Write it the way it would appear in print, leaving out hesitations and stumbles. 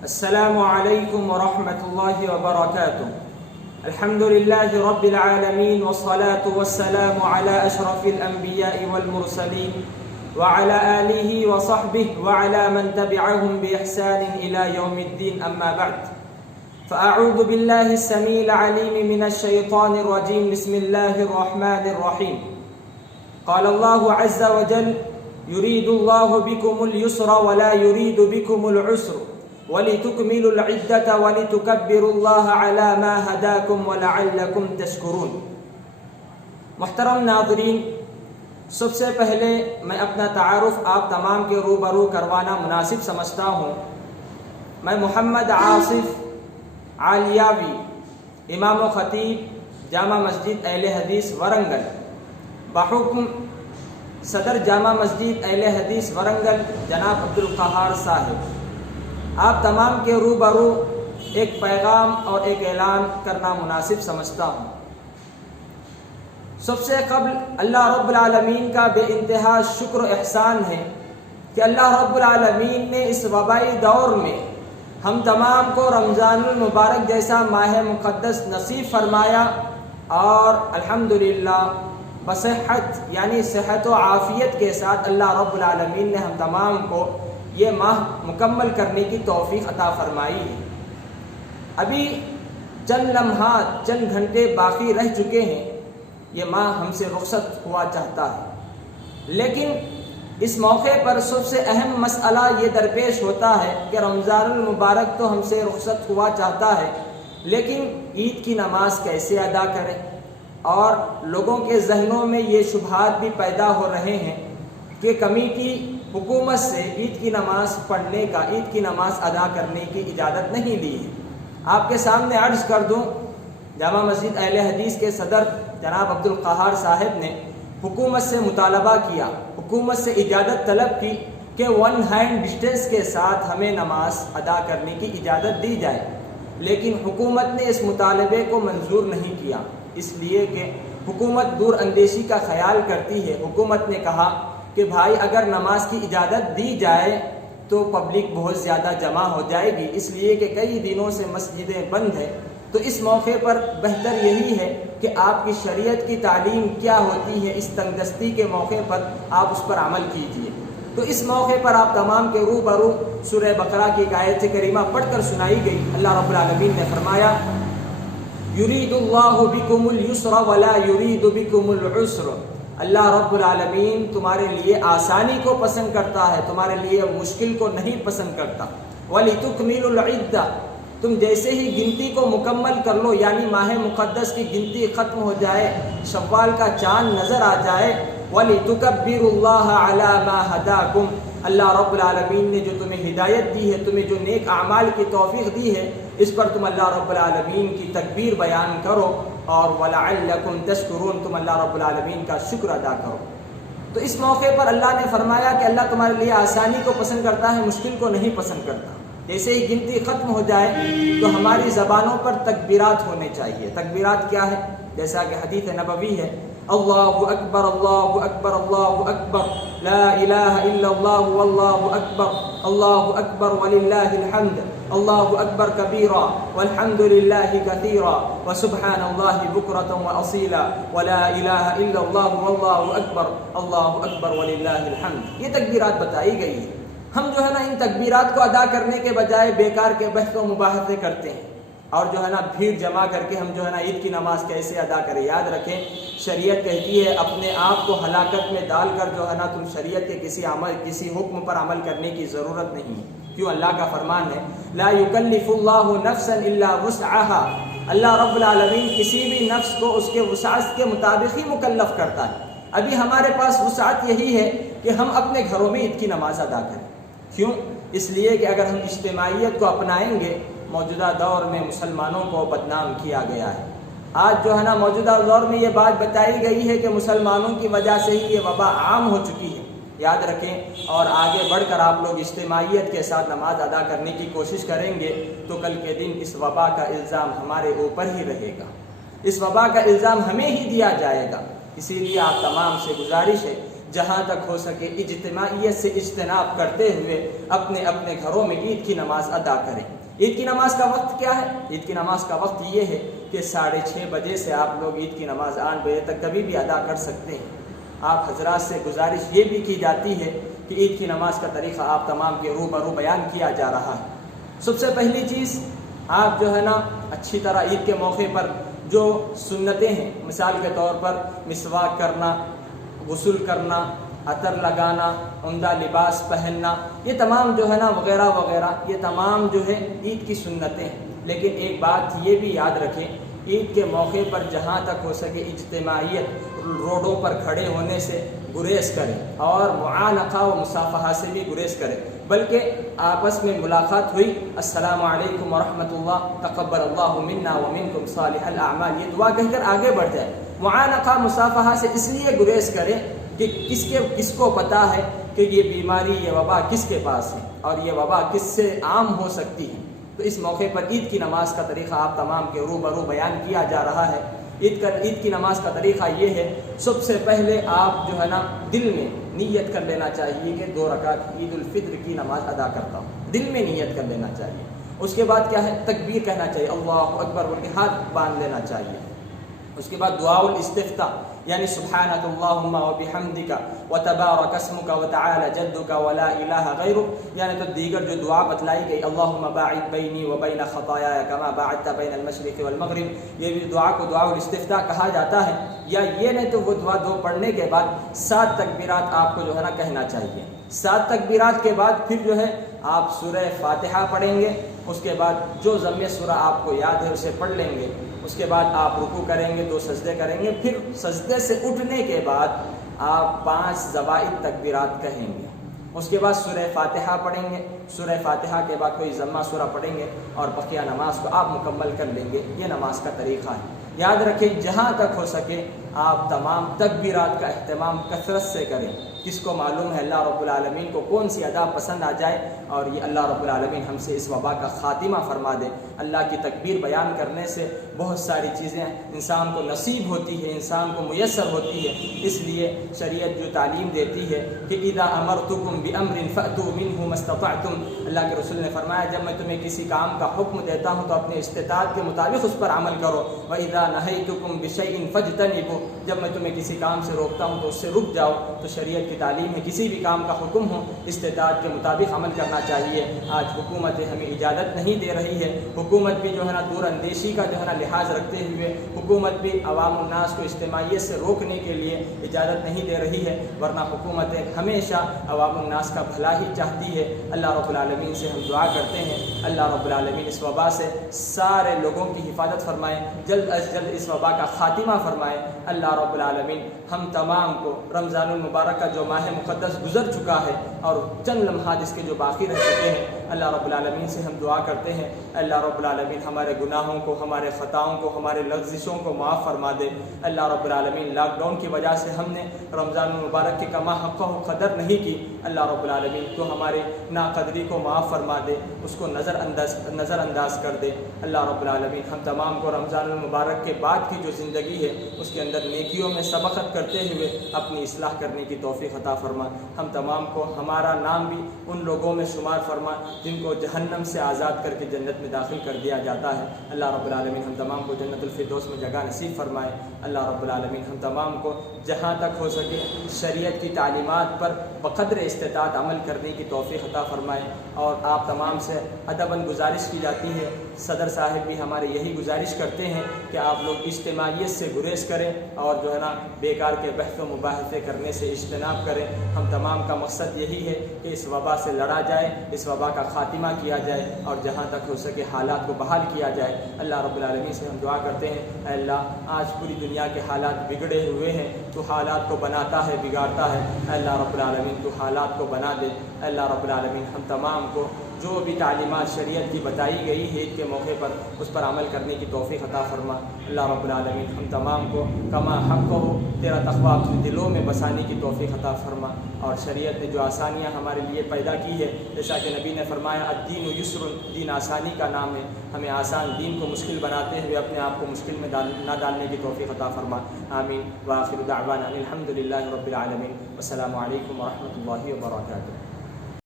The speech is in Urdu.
السلام علیکم ورحمۃ اللہ وبرکاتہ۔ الحمد للہ رب العالمین والصلاة والسلام علی اشرف الانبیاء والمرسلین وعلی آلہ وصحبہ وعلی من تبعهم بإحسان الى یوم الدین، اما بعد فاعوذ باللہ السمیع العلیم من الشیطان الرجیم، بسم اللہ الرحمن الرحیم۔ قال اللہ عز وجل: يريد الله بكم اليسر ولا يريد بكم العسر وَلِتُكْمِلُوا الْعِدَّةَ وَلِتُكَبِّرُوا اللَّهَ عَلَى مَا هَدَاكُمْ وَلَعَلَّكُمْ تَشْكُرُونَ۔ محترم ناظرین، سب سے پہلے میں اپنا تعارف آپ تمام کے روبرو کروانا مناسب سمجھتا ہوں۔ میں محمد عاصف عالیاوی، امام و خطیب جامع مسجد اہل حدیث ورنگل، بحکم صدر جامع مسجد اہل حدیث ورنگل جناب عبدالقہار صاحب، آپ تمام کے روبرو ایک پیغام اور ایک اعلان کرنا مناسب سمجھتا ہوں۔ سب سے قبل اللہ رب العالمین کا بے انتہا شکر و احسان ہے کہ اللہ رب العالمین نے اس وبائی دور میں ہم تمام کو رمضان المبارک جیسا ماہ مقدس نصیب فرمایا، اور الحمدللہ بصحت یعنی صحت و عافیت کے ساتھ اللہ رب العالمین نے ہم تمام کو یہ ماہ مکمل کرنے کی توفیق عطا فرمائی ہے۔ ابھی چند لمحات، چند گھنٹے باقی رہ چکے ہیں، یہ ماہ ہم سے رخصت ہوا چاہتا ہے، لیکن اس موقع پر سب سے اہم مسئلہ یہ درپیش ہوتا ہے کہ رمضان المبارک تو ہم سے رخصت ہوا چاہتا ہے، لیکن عید کی نماز کیسے ادا کریں؟ اور لوگوں کے ذہنوں میں یہ شبہات بھی پیدا ہو رہے ہیں کہ کمیٹی حکومت سے عید کی نماز پڑھنے کا، عید کی نماز ادا کرنے کی اجازت نہیں لی ہے۔ آپ کے سامنے عرض کر دوں، جامع مسجد اہل حدیث کے صدر جناب عبدالقہار صاحب نے حکومت سے مطالبہ کیا، حکومت سے اجازت طلب کی کہ 1 ہینڈ ڈسٹینس کے ساتھ ہمیں نماز ادا کرنے کی اجازت دی جائے، لیکن حکومت نے اس مطالبے کو منظور نہیں کیا، اس لیے کہ حکومت دور اندیشی کا خیال کرتی ہے۔ حکومت نے کہا کہ بھائی اگر نماز کی اجازت دی جائے تو پبلک بہت زیادہ جمع ہو جائے گی، اس لیے کہ کئی دنوں سے مسجدیں بند ہیں، تو اس موقع پر بہتر یہی ہے کہ آپ کی شریعت کی تعلیم کیا ہوتی ہے، اس تنگ دستی کے موقع پر آپ اس پر عمل کیجیے۔ تو اس موقع پر آپ تمام کے روبرو سورہ بقرہ کی ایک آیت کریمہ پڑھ کر سنائی گئی۔ اللہ رب العالمین نے فرمایا: یرید اللہ بکم اليسر ولا یرید بکم العسر۔ اللہ رب العالمین تمہارے لیے آسانی کو پسند کرتا ہے، تمہارے لیے مشکل کو نہیں پسند کرتا۔ وَلِتُكْمِلُوا الْعِدَّةَ، تم جیسے ہی گنتی کو مکمل کر لو، یعنی ماہ مقدس کی گنتی ختم ہو جائے، شوال کا چاند نظر آ جائے، وَلِتُكَبِّرُوا اللَّهَ عَلَى مَا هَدَاكُمْ، اللہ رب العالمین نے جو تمہیں ہدایت دی ہے، تمہیں جو نیک اعمال کی توفیق دی ہے، اس پر تم اللہ رب العالمین کی تکبیر بیان کرو، اور وَلَعَلَّكُمْ تَشْكُرُونَ، تم اللہ رب العالمین کا شکر ادا کرو۔ تو اس موقع پر اللہ نے فرمایا کہ اللہ تمہارے لیے آسانی کو پسند کرتا ہے، مشکل کو نہیں پسند کرتا۔ جیسے ہی گنتی ختم ہو جائے تو ہماری زبانوں پر تکبیرات ہونے چاہیے۔ تکبیرات کیا ہے؟ جیسا کہ حدیث نبوی ہے: اللہ اکبر اللہ اکبر اللہ اکبر، لا الہ الا اللہ واللہ اکبر، اللہ اکبر وللہ الحمد، اللہ اکبر کبیرا والحمد للہ کثیرا وسبحان اللہ بکرۃ واصیلا ولا الہ الا اللہ واللہ اکبر، اللہ اکبر وللہ الحمد۔ یہ تکبیرات بتائی گئی ہیں۔ ہم جو ہے نا ان تکبیرات کو ادا کرنے کے بجائے بیکار کے بحث و مباحثے کرتے ہیں، اور جو ہے نا بھیڑ جمع کر کے ہم جو ہے نا عید کی نماز کیسے ادا کریں۔ یاد رکھیں، شریعت کہتی ہے اپنے آپ کو ہلاکت میں ڈال کر جو ہے نا تم شریعت کے کسی حکم پر عمل کرنے کی ضرورت نہیں۔ کیوں؟ اللہ کا فرمان ہے: لا یکلف اللہ نفسا الا وسعها، اللہ رب العالمین کسی بھی نفس کو اس کے وسعت کے مطابق ہی مکلف کرتا ہے۔ ابھی ہمارے پاس وسعت یہی ہے کہ ہم اپنے گھروں میں عید کی نماز ادا کریں۔ کیوں؟ اس لیے کہ اگر ہم اجتماعیت کو اپنائیں گے، موجودہ دور میں مسلمانوں کو بدنام کیا گیا ہے۔ آج جو ہے نا موجودہ دور میں یہ بات بتائی گئی ہے کہ مسلمانوں کی وجہ سے ہی یہ وبا عام ہو چکی ہے۔ یاد رکھیں، اور آگے بڑھ کر آپ لوگ اجتماعیت کے ساتھ نماز ادا کرنے کی کوشش کریں گے تو کل کے دن اس وبا کا الزام ہمارے اوپر ہی رہے گا، اس وبا کا الزام ہمیں ہی دیا جائے گا۔ اسی لیے آپ تمام سے گزارش ہے جہاں تک ہو سکے اجتماعیت سے اجتناب کرتے ہوئے اپنے اپنے گھروں میں عید کی نماز ادا کریں۔ عید کی نماز کا وقت کیا ہے؟ عید کی نماز کا وقت یہ ہے کہ 6:30 بجے سے آپ لوگ عید کی نماز 8 بجے تک کبھی بھی ادا کر سکتے ہیں۔ آپ حضرات سے گزارش یہ بھی کی جاتی ہے کہ عید کی نماز کا طریقہ آپ تمام کے روبرو بیان کیا جا رہا ہے۔ سب سے پہلی چیز، آپ جو ہے نا اچھی طرح عید کے موقع پر جو سنتیں ہیں، مثال کے طور پر مسواک کرنا، غسل کرنا، عطر لگانا، عمدہ لباس پہننا، یہ تمام جو ہے نا وغیرہ وغیرہ، یہ تمام جو ہے عید کی سنتیں ہیں۔ لیکن ایک بات یہ بھی یاد رکھیں، عید کے موقع پر جہاں تک ہو سکے اجتماعیت، روڈوں پر کھڑے ہونے سے گریز کریں اور معانقہ و مصافحہ سے بھی گریز کریں، بلکہ آپس میں ملاقات ہوئی، السلام علیکم ورحمۃ اللہ، تقبل اللہ منا ومنکم صالح الاعمال، یہ دعا کہہ کر آگے بڑھ جائے۔ معانقہ مصافحہ سے اس لیے گریز کریں کہ کس کو پتہ ہے کہ یہ بیماری، یہ وبا کس کے پاس ہے اور یہ وبا کس سے عام ہو سکتی ہے۔ تو اس موقع پر عید کی نماز کا طریقہ آپ تمام کے روبرو بیان کیا جا رہا ہے۔ عید کی نماز کا طریقہ یہ ہے، سب سے پہلے آپ جو ہے نا دل میں نیت کر لینا چاہیے کہ 2 رکعت عید الفطر کی نماز ادا کرتا ہوں، دل میں نیت کر لینا چاہیے۔ اس کے بعد کیا ہے، تکبیر کہنا چاہیے، اللہ اکبر بول کے ہاتھ باندھ لینا چاہیے۔ اس کے بعد دعاء الاستفتاح، یعنی سبحانک اللہم وبحمدک وتبارک اسمک وتعالی جدک ولا الہ غیرک، یعنی تو دیگر جو دعا بتلائی گئی، اللہم باعد بینی وبین خطایایا کما باعدت بین المشرق والمغرب، یہ بھی دعا کو دعاء الاستفتاح کہا جاتا ہے۔ یا یہ نہیں تو وہ دعا 2 پڑھنے کے بعد 7 تکبیرات آپ کو جو ہے نا کہنا چاہیے۔ 7 تکبیرات کے بعد پھر جو ہے آپ سورہ فاتحہ پڑھیں گے، اس کے بعد جو ضم سورہ آپ کو یاد ہے اسے پڑھ لیں گے، اس کے بعد آپ رکوع کریں گے، 2 سجدے کریں گے، پھر سجدے سے اٹھنے کے بعد آپ 5 زوائد تکبیرات کہیں گے، اس کے بعد سورہ فاتحہ پڑھیں گے، سورہ فاتحہ کے بعد کوئی ضمہ سورہ پڑھیں گے اور بقیہ نماز کو آپ مکمل کر لیں گے۔ یہ نماز کا طریقہ ہے۔ یاد رکھیں، جہاں تک ہو سکے آپ تمام تکبیرات کا اہتمام کثرت سے کریں۔ کس کو معلوم ہے اللہ رب العالمین کو کون سی ادا پسند آ جائے، اور یہ اللہ رب العالمین ہم سے اس وبا کا خاتمہ فرما دے۔ اللہ کی تکبیر بیان کرنے سے بہت ساری چیزیں انسان کو نصیب ہوتی ہے، انسان کو میسر ہوتی ہے۔ اس لیے شریعت جو تعلیم دیتی ہے کہ اذا امرتکم بامر فاتوا منہ ما استطعتم، اللہ کے رسول نے فرمایا جب میں تمہیں کسی کام کا حکم دیتا ہوں تو اپنے استطاعت کے مطابق اس پر عمل کرو، واذا نہیتکم بشیء فاجتنبوہ، جب میں تمہیں کسی کام سے روکتا ہوں تو اس سے رک جاؤ۔ تو شریعت کی تعلیم ہے کسی بھی کام کا حکم ہو استطاعت کے مطابق عمل کرنا چاہیے۔ آج حکومت ہمیں اجازت نہیں دے رہی ہے، حکومت بھی جو ہے نا دور اندیشی کا جو ہے نا لحاظ رکھتے ہوئے حکومت بھی عوام الناس کو اجتماعیت سے روکنے کے لیے اجازت نہیں دے رہی ہے، ورنہ حکومتیں ہمیشہ عوام الناس کا بھلا ہی چاہتی ہے۔ اللہ رب العالمین سے ہم دعا کرتے ہیں اللہ رب العالمین اس وبا سے سارے لوگوں کی حفاظت فرمائے، جلد از جلد اس وبا کا خاتمہ فرمائے۔ اللہ رب العالمین ہم تمام کو رمضان المبارک کا جو ماہ مقدس گزر چکا ہے اور چند لمحات اس کے جو باقی رہ چکے ہیں، اللہ رب العالمین سے ہم دعا کرتے ہیں اللہ رب العالمین ہمارے گناہوں کو، ہمارے خطاؤں کو، ہمارے لغزشوں کو معاف فرما دے۔ اللہ رب العالمین لاک ڈاؤن کی وجہ سے ہم نے رمضان المبارک کی کما حق و قدر نہیں کی، اللہ رب العالمین تو ہماری ناقدری کو معاف فرما دے، اس کو نظر انداز کر دے۔ اللہ رب العالمین ہم تمام کو رمضان المبارک کے بعد کی جو زندگی ہے اس کے اندر نیکیوں میں سبقت کرتے ہوئے اپنی اصلاح کرنے کی توفیق عطا فرما۔ ہم تمام کو ہمارا نام بھی ان لوگوں میں شمار فرما جن کو جہنم سے آزاد کر کے جنت میں داخل کر دیا جاتا ہے۔ اللہ رب العالمین ہم تمام کو جنت الفردوس میں جگہ نصیب فرمائے۔ اللہ رب العالمین ہم تمام کو جہاں تک ہو سکے شریعت کی تعلیمات پر بقدر استطاعت عمل کرنے کی توفیق عطا فرمائے۔ اور آپ تمام سے ادباً گزارش کی جاتی ہے، صدر صاحب بھی ہمارے یہی گزارش کرتے ہیں کہ آپ لوگ اجتماعیت سے گریز کریں اور جو ہے نا بیکار کے بحث و مباحثے کرنے سے اجتناب کریں۔ ہم تمام کا مقصد یہی ہے کہ اس وبا سے لڑا جائے، اس وبا کا خاتمہ کیا جائے اور جہاں تک ہو سکے حالات کو بحال کیا جائے۔ اللہ رب العالمین سے ہم دعا کرتے ہیں اے اللہ آج پوری دنیا کے حالات بگڑے ہوئے ہیں، تو حالات کو بناتا ہے، بگاڑتا ہے۔ اے اللہ رب العالمین تو حالات کو بنا دے، اللہ رب العالمین ہم تمام کو جو بھی تعلیمات شریعت کی بتائی گئی ہے عید کے موقع پر اس پر عمل کرنے کی توفیق عطا فرما۔ اللہ رب العالمین ہم تمام کو کما حق ہو تیرا تقویٰ اپنے دلوں میں بسانے کی توفیق عطا فرما، اور شریعت نے جو آسانیاں ہمارے لیے پیدا کی ہے، جیسا کہ نبی نے فرمایا الدین یسر، دین آسانی کا نام ہے، ہمیں آسان دین کو مشکل بناتے ہوئے اپنے آپ کو مشکل میں نہ ڈالنے کی توفیق عطا فرما۔ آمین۔ وآخر دعوانا الحمد للہ رب العالمین۔ السلام علیکم ورحمۃ اللہ وبرکاتہ۔